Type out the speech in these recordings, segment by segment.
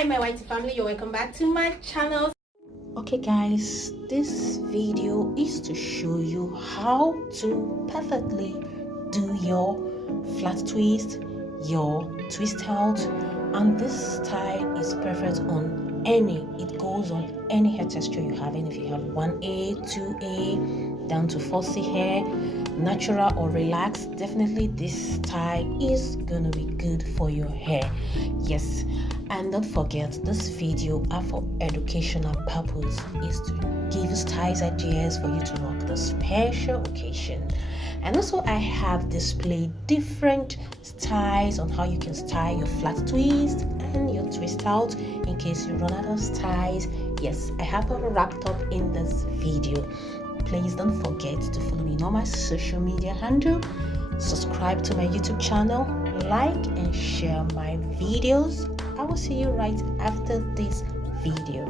Hi my whitey family, you're welcome back to my channel. Okay guys, this video is to show you how to perfectly do your flat twist, your twist out, and this style is perfect on it goes on any hair texture you have. And if you have 1A, 2A down to 4C hair, natural or relaxed, definitely this style is gonna be good for your hair. Yes, and don't forget, this video are for educational purpose, is to give you styles ideas for you to rock the special occasion. And also I have displayed different styles on how you can style your flat twist and your twist out in case you run out of styles. Yes, I have all wrapped up in this video. Please don't forget to follow me on my social media handle, subscribe to my YouTube channel, like and share my videos. I will see you right after this video.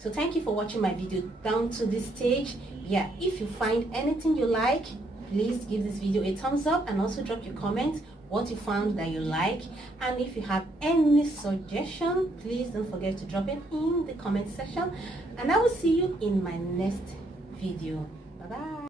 So thank you for watching my video down to this stage. Yeah, if you find anything you like, please give this video a thumbs up and also drop your comment what you found that you like. And if you have any suggestion, please don't forget to drop it in the comment section, and I will see you in my next video. Bye bye.